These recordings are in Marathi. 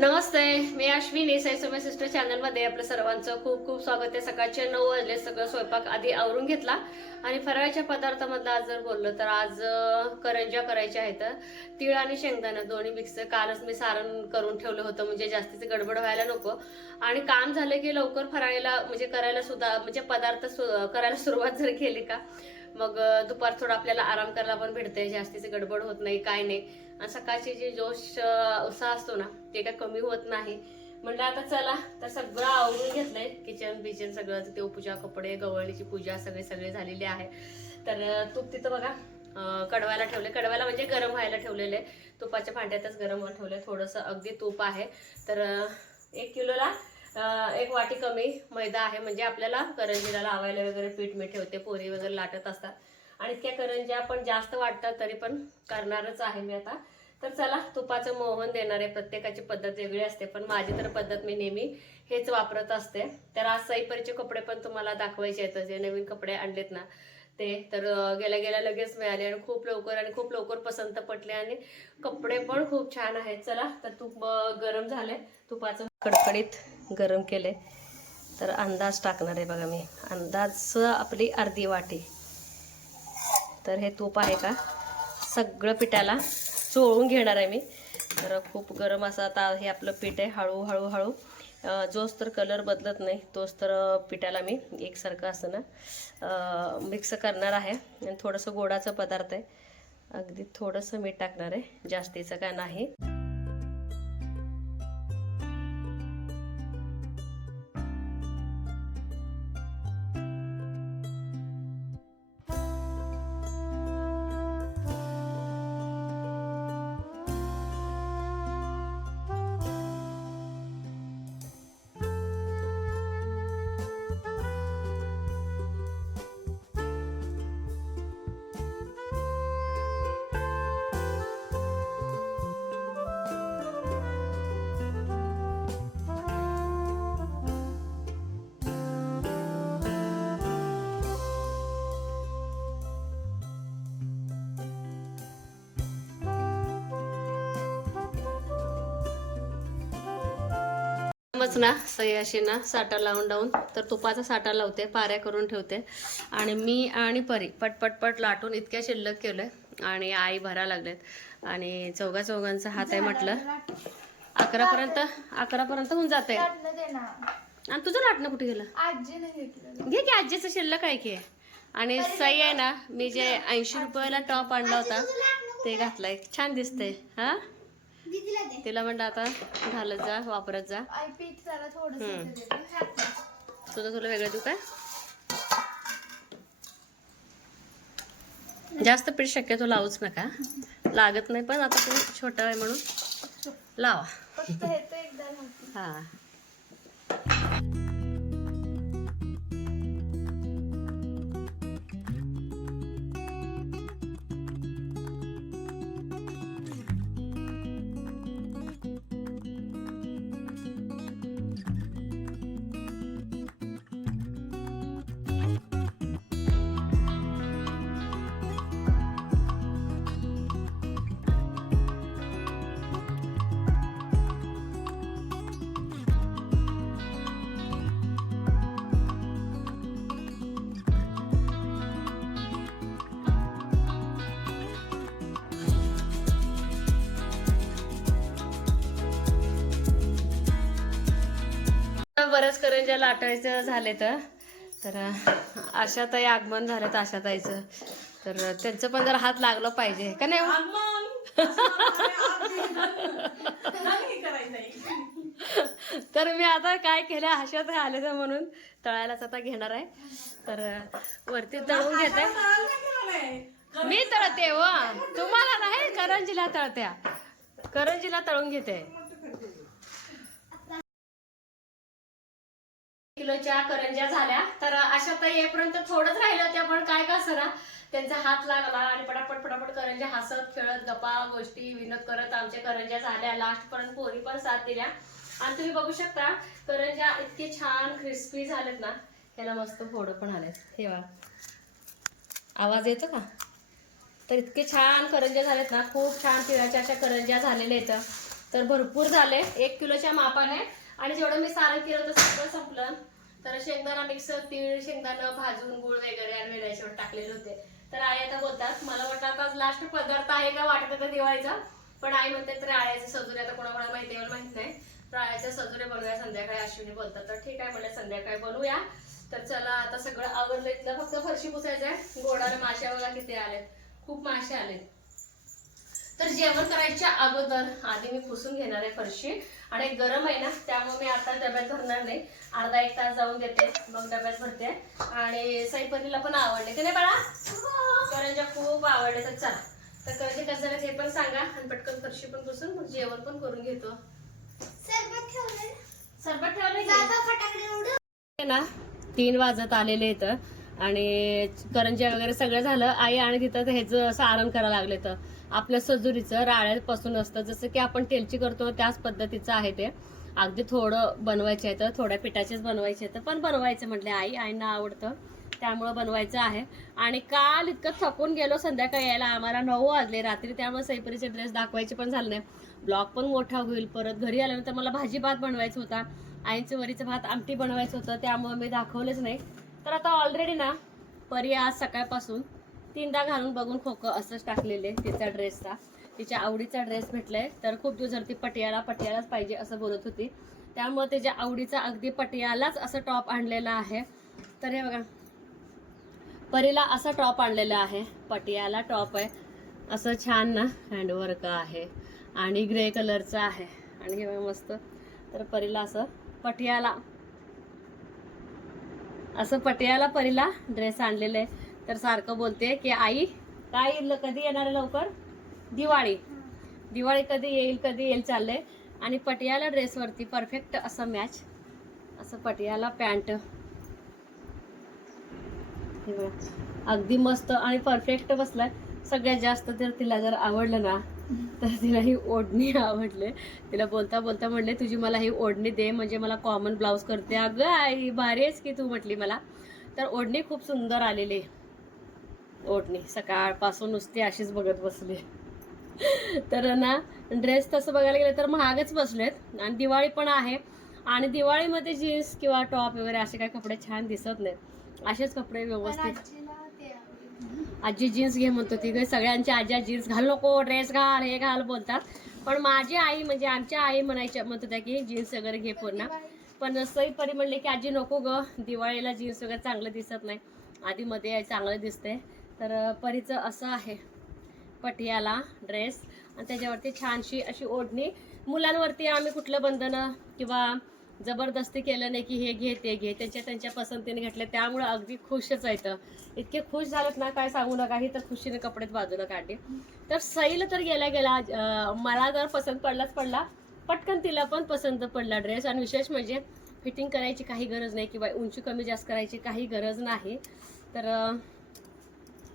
नमस्ते मी अश्विनी साई सोम्या सिस्टर चॅनलमध्ये आपलं सर्वांचं खूप खूप स्वागत आहे. सकाळचे नऊ वाजले सगळं स्वयंपाक आधी आवरून घेतला. आणि फराळाच्या पदार्थामधलं आज जर बोललं तर आज करंजा करंज्या करायच्या आहेत. तीळ आणि शेंगदाणा दोन्ही मिक्स कालच मी सारण करून ठेवलं होतं म्हणजे जास्तीचं गडबड व्हायला नको. आणि काम झालं की लवकर फराळीला म्हणजे करायला सुद्धा म्हणजे पदार्थ करायला सुरुवात जर केली का मग दुपार थोडा आपल्याला आराम करायला पण भेटते जास्तीची गडबड होत नाही काय नाही. आणि सकाळची जी जोश उत्साह असतो ना ते काय कमी होत नाही. म्हणलं आता चला तर सगळं आवरून घेतलंय किचन बिचन सगळं देवपूजा कपडे गवळणीची पूजा सगळे सगळे झालेली आहे. तर तूप तिथं बघा कडवायला ठेवले कडवायला म्हणजे गरम व्हायला ठेवलेले तुपाच्या भांड्यातच गरम ठेवले थोडंसं अगदी तूप आहे. तर एक किलोला एक वाटी कमी मैदा आहे म्हणजे आपल्याला करंजीला लावायला वगैरे पीठ मीठ ठेवते पोरी वगैरे लाटत असतात. आणि इतक्या करंज्या पण जास्त वाटतात तरी पण करणारच आहे मी आता. तर चला तुपाचं मोहन देणार आहे प्रत्येकाची पद्धत वेगळी असते पण माझी तर पद्धत मी नेहमी हेच वापरत असते. तर आज सईपरीचे कपडे पण तुम्हाला दाखवायचे आहेत जे नवीन कपडे आणलेत ना ते. तर गेल्या गेल्या लगेच मिळाले आणि खूप लवकर आणि खूप लवकर पसंत पडले आणि कपडे पण खूप छान आहेत. चला तर तूप गरम झाले तुपाचं कडकडीत गरम केले तर अंदाज टाकणार आहे बघा मी. अंदाज आपली अर्धी वाटी. तर हे तूप आहे का? सगळं पिठाला चोळून घेणार आहे मी. तर खूप गरम असं आता हे आपलं पीठ आहे हळूहळू हळू. जोच तर कलर बदलत नाही तोच तर पिठाला मी एकसारखं असं ना मिक्स करणार आहे. आणि थोडंसं गोडाचं पदार्थ आहे. अगदी थोडंसं मीठ टाकणार आहे. जास्तीचं काय नाही. मच ना सई अशी ना साठा लावून लावून. तर तुपाचा साठा लावते पाऱ्या करून ठेवते. आणि मी आणि परी पटपट पट लाटून इतक्या शिल्लक केलंय. आणि आई भरा लागलेत. आणि चौघा चौघांचा हात आहे म्हटलं. अकरापर्यंत अकरापर्यंत होऊन जाते आणि तुझं लाटणं कुठे गेलं? घे की आजीचं शिल्लक आहे की. आणि सई आहे ना मी जे ऐंशी रुपयाला टॉप आणला होता ते घातलाय. छान दिसतंय. हा? तिला म्हणलं आता घालत जा वापरत जा. तुझं तुला वेगळं देऊ काय जास्त पीठ शक्यतो लावूच नका. लागत नाही पण आता तुम्ही छोटा आहे म्हणून लावा. हे. हा बरंच करंज्या लाटायचं झाले तर. तर आशाताई आगमन झालं तर आशाताईचं. तर त्यांचं पण जरा हात लागलं पाहिजे का नाही हो? तर मी आता काय केलं आशात आले तर म्हणून तळायलाच आता घेणार आहे. तर वरती तळून घेते. मी तळते व तुम्हाला नाही करंजीला तळत्या. करंजीला तळून घेते. किलोच्या करंज्या झाल्या. तर अशा तर येईपर्यंत थोडंच राहिलं होत्या पण काय का सरा? त्यांचा हात लागला आणि पटापट पटापट करंज्या हसत खेळत गप्पा गोष्टी विनोद करत आमच्या करंज्या झाल्या. लास्ट पर्यंत पोरी पण साथ दिल्या. आणि तुम्ही बघू शकता करंज्या इतके छान क्रिस्पी झालेत ना. ह्याला मस्त फोडं पण आलेत. ठेवा आवाज येतो का? तर इतके छान करंज्या झालेत ना. खूप छान तिळाच्या अशा करंज्या झालेल्या आहेत. तर भरपूर झाले. एक किलोच्या मापाने आणि जेवढं मी सारण केलं होतं सगळं संपलं. तर शेंगदाणा मिक्स तीळ शेंगदाणा भाजून गुळ वगैरे आणि वेलायच्यावर टाकलेले होते. तर आई आता बोलतात मला वाटलं आता लास्ट पदार्थ आहे का वाटत होता दिवाळीचा? पण आई म्हणते तर आळ्याचे सजुरे आता कोणाकोणा माहिती आहे माहीत नाही. राळ्याचे सजुरे बनवूया संध्याकाळी अश्विनी बोलतात तर ठीक आहे म्हणलं संध्याकाळी बनवूया. तर चला आता सगळं आवरलं इथलं फक्त फरशी पुसायचं आहे गोडाने माश्या बघा किती आलेत. खूप मासे आलेत. तर जेवण करायच्या अगोदर आधी मी पुसून घेणार आहे फरशी. आणि गरम आहे ना त्यामुळे मी आता डब्यात भरणार नाही. अर्धा एक तास जाऊन देते मग डब्यात भरते. आणि सईपणीला पण आवडले की नाही बाळा? करंजा खूप आवडले तर चला. तर करंजे कसं झालं हे पण सांगा आणि पटकन फरशी पण पुसून मग जेवण पण करून घेतो. सरबत ठेवलं ना तीन वाजत आलेले इथं आणि करंज्या वगैरे सगळं झालं आई आणि तिथं ह्याचं सारण करायला लागले तर. आपल्या सजुरीचं राळ्यापासून असतं जसं की आपण तेलची करतो त्याच पद्धतीचं आहे ते. अगदी थोडं बनवायचं आहे तर थोड्या पिठाचेच बनवायचे तर पण बनवायचं म्हटले आई आईंना आवडतं त्यामुळं बनवायचं आहे. आणि काल इतकं थकून गेलो संध्याकाळी यायला आम्हाला नऊ वाजले रात्री त्यामुळे सैपरीचे ड्रेस दाखवायचे पण झाले नाही. ब्लॉग पण मोठा होईल परत घरी आल्यानंतर मला भाजी भात बनवायचा होता. आईचं वरीचं भात आमटी बनवायचं होतं त्यामुळे मी दाखवलेच नाही. तर आता ऑलरेडी ना परी आज सकाळपासून तीनदा घालून बघून खोकं असंच टाकलेले तिच्या ड्रेसचा तिच्या आवडीचा ड्रेस भेटलाय. तर खूप दिवस झाले ती पटियाला पटियालाच पाहिजे असं बोलत होती. त्यामुळे तिच्या आवडीचा अगदी पटियालाच असं टॉप आणलेला आहे. तर हे बघा परीला असा टॉप आणलेला आहे. पटियाला टॉप आहे. असं छान ना हँडवर्क आहे. आणि ग्रे कलरचं आहे. आणि हे बघा मस्त. तर परीला असं पटियाला असं पटियाला परीला ड्रेस आणलेलं आहे तर सारखं बोलते की आई काय येईल कधी येणार लवकर? दिवाळी. दिवाळी कधी येईल कधी येईल चाललंय. आणि पटियाला ड्रेसवरती परफेक्ट असं मॅच असं पटियाला पॅन्ट अगदी मस्त आणि परफेक्ट बसलाय. सगळ्यात जास्त जर तिला जर आवडलं ना तर तिला ही ओढणी आवडले. तिला बोलता बोलता म्हणले तुझी मला ही ओढणी दे म्हणजे मला कॉमन ब्लाऊज करते. अगं आई भारी आहेस की तू म्हटली मला. तर ओढणी खूप सुंदर आलेली. आहे. ओढणी सकाळपासून नुसती अशीच बघत बसली. तर ना ड्रेस तसं बघायला गेलं तर महागच बसलेत. आणि दिवाळी पण आहे. आणि दिवाळीमध्ये जीन्स किंवा टॉप वगैरे असे काही कपडे छान दिसत नाहीत. असेच कपडे व्यवस्थित. आजी जीन्स घे म्हणतो होती ग सगळ्यांच्या आज्या जीन्स घाल नको ड्रेस घाल हे घाल बोलतात. पण माझी आई म्हणजे आमच्या आई म्हणायच्या म्हणत होत्या की जीन्स वगैरे घे पूर्ण. पण सई परी म्हणले की आजी नको ग दिवाळीला जीन्स वगैरे चांगलं दिसत नाही. आधी मध्ये चांगलं दिसते. तर परीचं असं आहे पटियाला ड्रेस. आणि त्याच्यावरती छानशी अशी ओढणी. मुलांवरती आम्ही कुठलं बंधनं किंवा जबरदस्ती केलं नाही की हे घे ते घे. त्यांच्या त्यांच्या पसंतीने घेतले. त्यामुळं अगदी खुशच आहेत इतके खुश झालेत ना काय सांगू नका. ही तर खुशीने कपडेच बाजूला काढले. तर सैल तर गेला गेला. मला जर पसंत पडलाच पडला. पटकन तिला पण पसंत पडला ड्रेस आणि विशेष म्हणजे फिटिंग करायची काही गरज नाही किंवा उंची कमी जास्त करायची काही गरज नाही. तर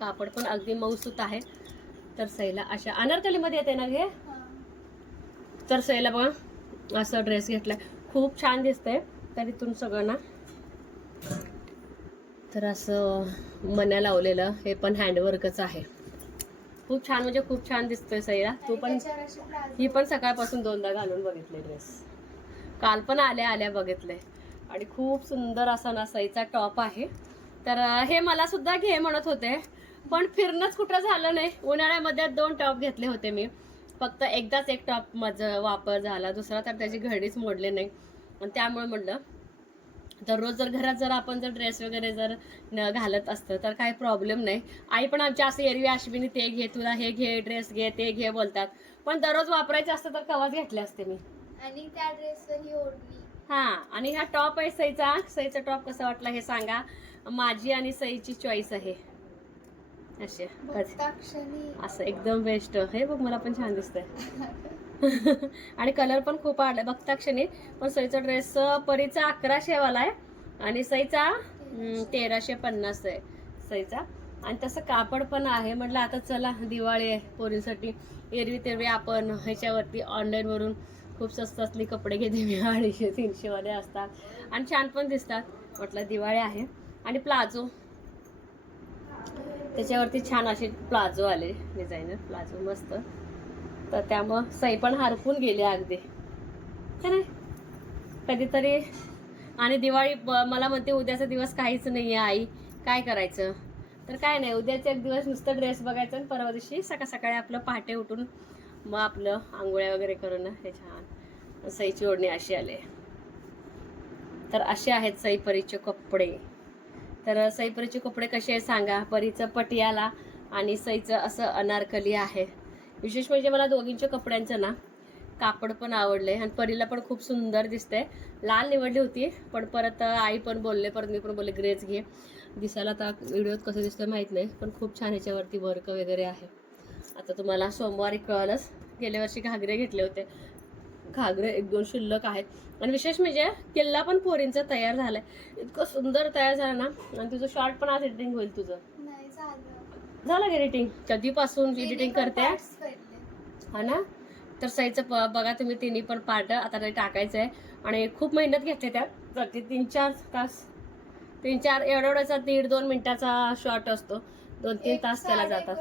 कापड पण अगदी मऊसूत आहे. तर सैला अशा अनारकलीमध्ये येते ना घे. तर सैला बघा असं ड्रेस घेतलाय. खूप छान दिसतंय. तर इथून सगळं ना. तर असं मना लावलेलं हे पण हँडवर्कच आहे. खूप छान म्हणजे खूप छान दिसतोय सैला तू पण ही पण सकाळपासून दोनदा घालून बघितले ड्रेस काल पण आल्या आल्या बघितले. आणि खूप सुंदर असा ना सईचा टॉप आहे. तर हे मला सुद्धा घे म्हणत होते. पण फिरणंच कुठं झालं नाही. उन्हाळ्यामध्ये दोन टॉप घेतले होते मी. फक्त एकदाच एक टॉप माझं वापर झाला दुसरा तर त्याची घडीच मोडली नाही. आणि त्यामुळे म्हटलं दररोज जर घरात जर आपण जर ड्रेस वगैरे जर न घालत असतं तर काही प्रॉब्लेम नाही. आई पण आमच्या असं एरवी अश्विनी ते घे तुला हे घे ड्रेस घे ते घे बोलतात. पण दररोज वापरायचं असतं तर कवाच घेतले असते मी. आणि त्या ड्रेसवर ही ओढणी. हा आणि हा टॉप आहे सईचा. सईचा टॉप कसा वाटला हे सांगा. माझी आणि सईची चॉईस आहे. असे असं एकदम बेस्ट हे बघ मला पण छान दिसतंय. आणि कलर पण खूप आवडला बघता क्षणी पण सईचा ड्रेस परीचा अकराशे वाला आहे. आणि सईचा तेराशे पन्नास आहे. सईचा. आणि तसं कापड पण आहे. म्हटलं आता चला दिवाळी आहे पोरींसाठी. एरवी तेरवी आपण ह्याच्यावरती ऑनलाईनवरून खूप स्वस्त असली कपडे घेते मी. अडीचशे तीनशे वाले असतात. आणि छान पण दिसतात. म्हटलं दिवाळी आहे. आणि प्लाझो. त्याच्यावरती छान असे प्लाझो आले डिझायनर प्लाझो मस्त. तर त्यामुळं सई पण हरपून गेली अगदी. का नाही कधीतरी आणि दिवाळी ब- मला म्हणते उद्याचा दिवस काहीच नाही आहे आई. काय करायचं? तर काय नाही उद्याचा एक दिवस नुसतं ड्रेस बघायचं आणि परवा दिवशी सकाळ सकाळी आपलं पहाटे उठून मग आपलं आंघोळ्या वगैरे करून हे छान. सईची ओढणी अशी आले तर असे आहेत सईपरीचे कपडे. तर सईपरीचे कपडे कसे आहे सांगा. परीचं पटियाला आणि सईचं असं अनारकली आहे. विशेष म्हणजे मला दोघींच्या कपड्यांचं ना कापड पण आवडले आणि परीला पण खूप सुंदर दिसते लाल निवडली होती पण परत आई पण बोलले परत मी पण बोलले ग्रेच घे. दिसायला आता व्हिडिओत कसं दिसतं माहीत नाही पण खूप छान ह्याच्यावरती वर्क वगैरे आहे. आता तुम्हाला सोमवारी कळलंच गेल्या वर्षी घागरे घेतले होते. घागरे एक दोन शिल्लक आहेत. आणि विशेष म्हणजे किल्ला पण पोरींचा तयार झालाय. इतकं सुंदर तयार झालं ना. आणि तुझं शॉर्ट पण आज एडिटिंग होईल तुझं. झालं. एडिटिंग कधीपासून एडिटिंग करते. हा ना? तर सईचं बघा तुम्ही तिन्ही पण पार्ट आता ते टाकायचं आहे आणि खूप मेहनत घेतली त्यात. प्रति तीन चार तास. तीन चार एवढा एवढाचा दीड दोन मिनिटाचा शॉर्ट असतो. दोन तीन तास त्याला जातात.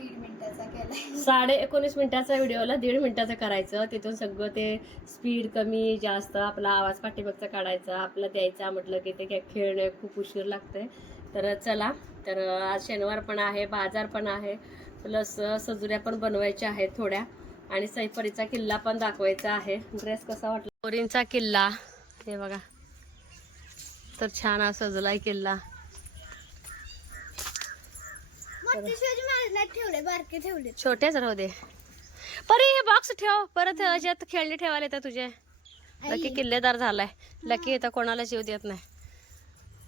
दीड मिनिटाचा साडे एकोणीस मिनिटाचा व्हिडिओला दीड मिनिटाचं करायचं. तिथून सगळं ते स्पीड कमी जास्त आपला आवाज पाठीमागचा काढायचा आपला द्यायचा म्हटलं की ते काय खेळणे खूप उशीर लागते तर चला तर आज शनिवार पण आहे बाजार पण आहे प्लस सजुऱ्या पण बनवायच्या आहेत थोड्या. आणि सैफरीचा किल्ला पण दाखवायचा आहे. ड्रेस कसा वाटला? पोरींचा किल्ला. हे बघा. तर छान हा सजलाय किल्ला मोठे शिवाजी महाराज नाही ठेवले बारके ठेवले छोटेच राहू दे. परी हे बॉक्स ठेव. परत ह्याच्यात खेळणी ठेवायला येतं तुझे. लकी किल्लेदार झालाय. लकी इथं कोणाला जीव देत नाही.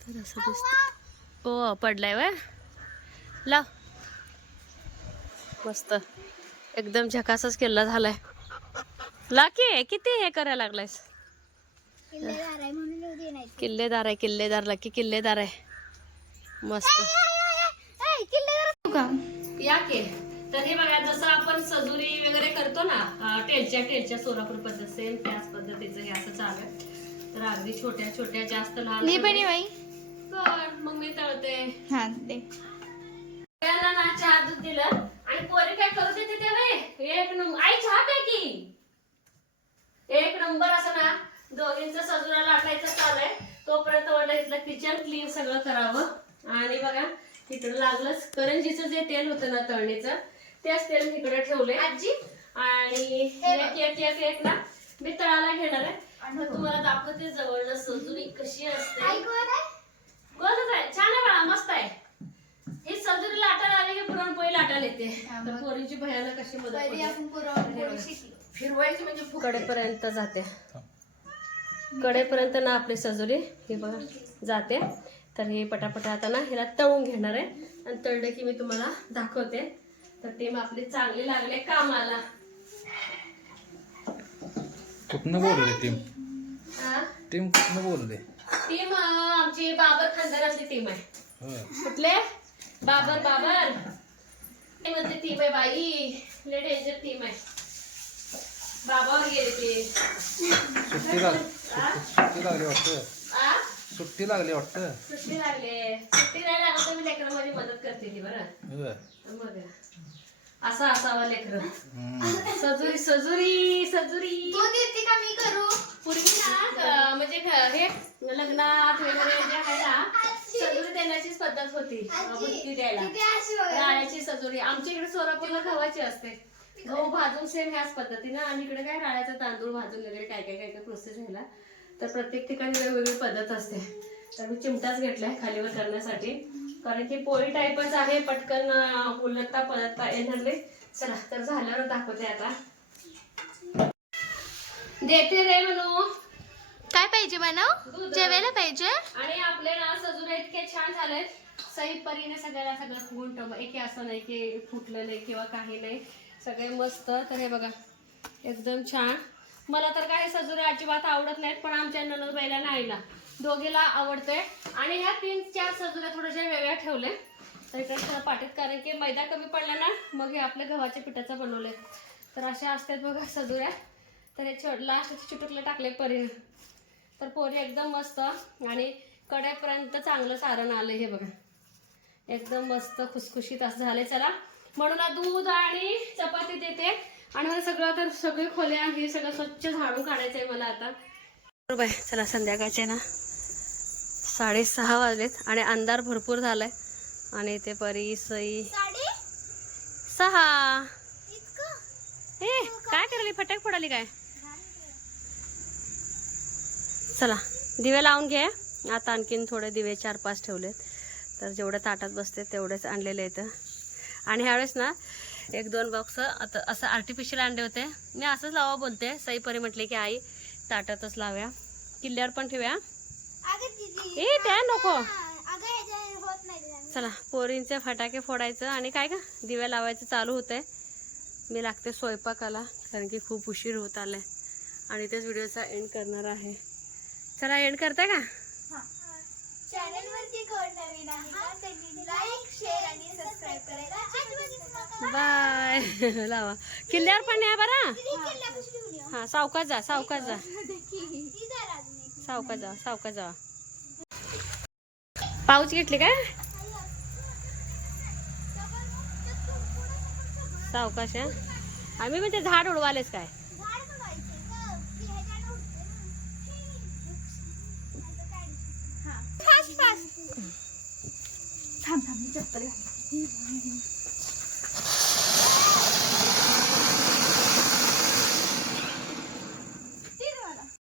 तर असं दिसत ओ पडलाय वय. लाव. मस्त. एकदम झकासच किल्ला झालाय. लाकी किती हे करायला लागलायस? किल्लेदार आहे किल्लेदार आहे किल्लेदार लकी किल्लेदार आहे. मस्त. का? या के. तर हे बघा जसं आपण सजुरी वगैरे करतो ना टेलच्या टेलच्या सोलापूर पद्धत सेम त्याच पद्धतीचं हे असं चालू तर अगदी छोट्या छोट्या जास्त लहान मी पण बाई. कर, मग मी तळते. हा दे. त्यांना ना चहा दूध दिलं. आणि पोरी काय करू देते ते? एक नंबर आई चहा प्या की. एक नंबर असं ना दोघींचं सजुरा लाटायचं चाललंय तोपर्यंत इथलं किचन क्लीन सगळं करावं. आणि बघा तिकडे लागलंच. करंजीचं जे तेल होतं ना तळणीचं तेच तेल मी इकडे ठेवले आजी? आणि एक एक एक एक ना मी तळाला घेणार आहे. तर तुम्हाला दाखवते जवळ सजुरी कशी असते. कोण आहे? गोलच आहे. छान आहे बाळा मस्त आहे. ही सजुरी लाटायला आली की पुरणपोळी लाटायला येते. तर. पोरींची भयानक कशी मदत होते. फिरवायची म्हणजे कडेपर्यंत जाते. कडेपर्यंत ना आपली सजुरी ही बघा जाते. तर हे पटापट आता ना हिला तळून घेणार आहे. आणि तळलं की मी तुम्हाला दाखवते. तर टीम आपली चांगली लागले कामाला. कुठनं बोलले टीम? टीम कुठनं बोलले टीम आमची बाबर खानदारातली टीम आहे. कुठले? बाबर बाबर. ते म्हणते टीम आहे बाई. लय डेंजर टीम आहे. बाबावर गेले ते. सुट्टी लाग सुट्टी लागली वाटतं? सुट्टी लागली वाटतं? सुट्टी लागले. सुट्टी नाही लागत तर मी लेकरं माझी मदत करते ती बरं. होय. मग असा असावा लेकर. हम्म. सजुरी सजुरी सजुरी. तू देते का मी करू? पूर्वी ना अं, म्हणजे घ- हे लग्नात वगैरे जे आहे ना सजुरी देण्याचीच पद्धत होती. अं, द्यायला. किती अशी. राळ्याची सजुरी. आमच्या इकडे सोलापूरला गव्हाची असते. गहू भाजून सेम ह्याच पद्धतीनं. आणि इकडे काय राळ्याचा तांदूळ भाजून वगैरे काय काय काय काय प्रोसेस व्हायला. तर प्रत्येक ठिकाणी वेगवेगळी पद्धत असते. तर मी चिमटाच घेतलाय खालीवर करण्यासाठी. कारण की पोळी टाईपच आहे पटकन उलटता पलटता येणार नाही. चला तर झाल्यावर दाखवते आता. देते रे म्हणू काय पाहिजे बनव. जेवायला पाहिजे? आणि आपले ना सजुरे इतके छान झाले सही परीने सगळ्याला सगळं गुंट एके असं नाही की फुटलं नाही किंवा काही नाही. सगळे मस्त. तर हे बघा एकदम छान. मला तर काही सजुरे अजिबात आवडत नाहीत पण आमच्या ननदबाईला नाही ना. दोघीला आवडते आणि ह्या तीन चार सजुऱ्या थोड्याशा वेगळ्या ठेवले. तर इकडे पाटीत कारण की मैदा कमी पडला ना मग हे आपल्या गव्हाच्या पिठाचं बनवले तर अशा असतात बघा सजुऱ्या. तर हे छोट लास्ट चिटुकले टाकले परीने तर पोरी एकदम मस्त आणि कड्यापर्यंत चांगलं सारण आलं हे बघा. एकदम मस्त खुसखुशीत असं झाले चला म्हणून आज दूध आणि चपाती देते. आणि मला सगळं तर सगळे खोल्या हे सगळं स्वच्छ झाडून काढायचं आहे मला आता. बरोबर आहे. चला संध्याकाळचे ना. साडेसहा वाजलेत आणि अंधार भरपूर झालाय. आणि ते परी सई. सहा. इतकं? ए काय करायली? फटाक पडाली काय? चला दिवे लावून घे. आता आणखीन थोडे दिवे चार पाच ठेवलेत. तर जेवढ्या ताटात बसते तेवढेच आणलेले आहेत आणि ह्यावेळेस ना एक दोन बॉक्स आता असं आर्टिफिशियल आणले होते. मी असंच लावा बोलते. सईपरी म्हटले की आई ताटातच लाव्या. किल्ल्यावर पण ठेवूया. ए त्या नको. हा, होत. चला पोरींचे फटाके फोडायचं आणि काय का दिव्या लावायचं चालू होतंय. मी लागते स्वयंपाकाला कारण की खूप उशीर होत आलाय. आणि तेच व्हिडिओचा एंड करणार आहे. चला एंड करताय का? चॅनल वरती कोण नवीन आहे का? त्यांनी लाईक शेअर आणि सबस्क्राईब करायला. बाय. लावा. किल्ल्यावर पण या बरा. हा. सावकाश जा सावकाश जा. सावकाश जा सावकाश जा पाऊच घेतली काय? सावकाश आहे आम्ही ते झाड उडवालेच काय? थांब थांब मी चप्पल घालते.